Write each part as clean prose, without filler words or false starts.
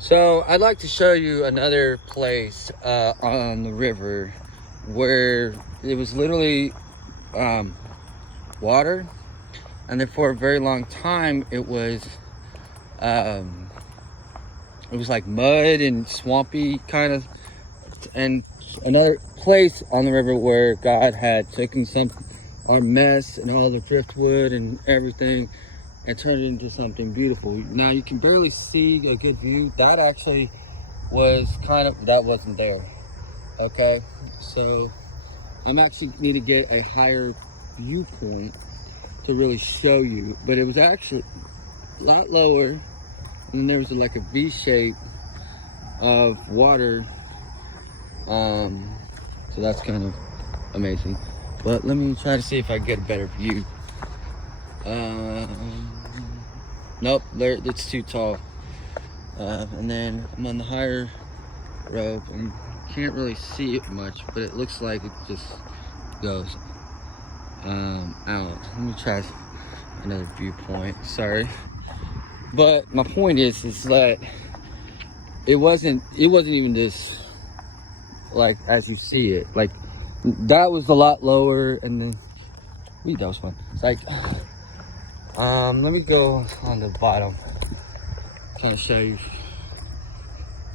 So I'd like to show you another place on the river where it was literally water, and then for a very long time um, it was like mud and swampy kind of. And another place on the river where God had taken our mess and all the driftwood and everything and turned it into something beautiful. Now you can barely see a good view. That actually was that wasn't there. Okay, so I'm actually need to get a higher viewpoint to really show you, but it was actually a lot lower, and then there was like a V shape of water. So that's kind of amazing. But let me try to see if I can get a better view. Nope, it's too tall. And then I'm on the higher rope and can't really see it much, but it looks like it just goes out. Let me try another viewpoint. Sorry, but my point is that it wasn't even this, like, as you see it, like that was a lot lower, and then that was fun. It's like let me go on the bottom, kind of show you.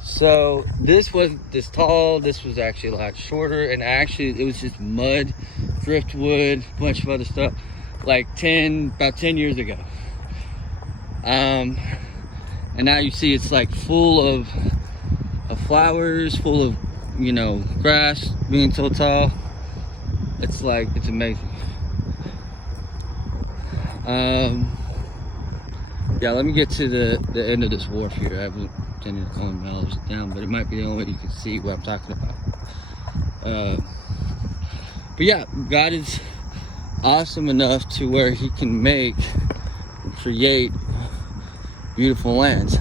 So this wasn't this tall, this was actually a lot shorter, and actually it was just mud, driftwood, a bunch of other stuff, like about 10 years ago. And now you see it's like full of flowers, full of, grass being so tall. It's amazing. Yeah, let me get to the end of this wharf here. I haven't been on miles down, but it might be the only way you can see what I'm talking about. But yeah, God is awesome enough to where he can create beautiful lands.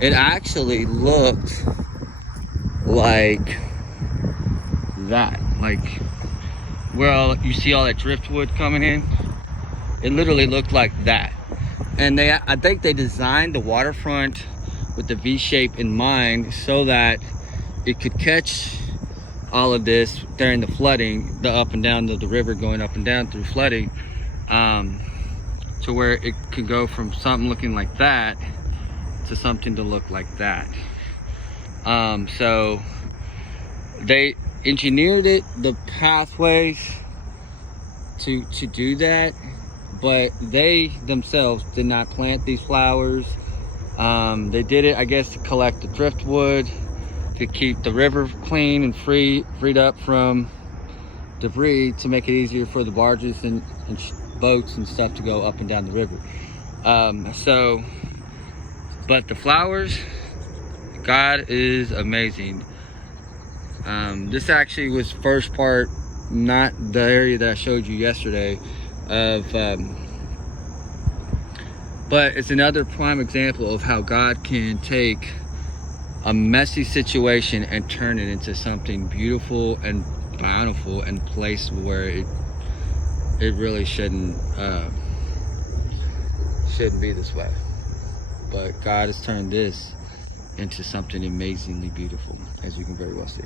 It actually looked like that, like where you see all that driftwood coming in. It literally looked like that. And I think they designed the waterfront with the V shape in mind so that it could catch all of this during the flooding, the up and down the river, going up and down through flooding, to where it could go from something looking like that to something to look like that. So they engineered the pathways to do that, but they themselves did not plant these flowers. They did it, I guess, to collect the driftwood, to keep the river clean and freed up from debris, to make it easier for the barges and boats and stuff to go up and down the river. But the flowers, God is amazing. This actually was first part, not the area that I showed you yesterday but it's another prime example of how God can take a messy situation and turn it into something beautiful and bountiful and place where it really shouldn't be this way. But God has turned this into something amazingly beautiful, as you can very well see.